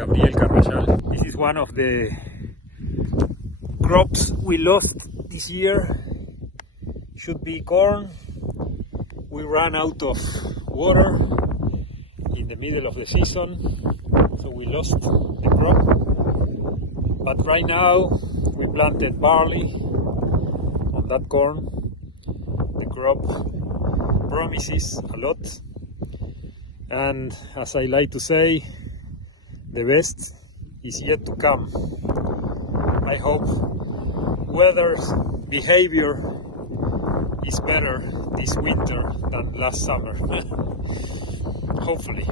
Gabriel Carballal. This is one of the crops we lost this year. Should be corn. We ran out of water in the middle of the season, so we lost the crop. But right now we planted barley on that corn. The crop promises a lot, and as I like to say, the best is yet to come. I hope weather's behavior is better this winter than last summer. Hopefully.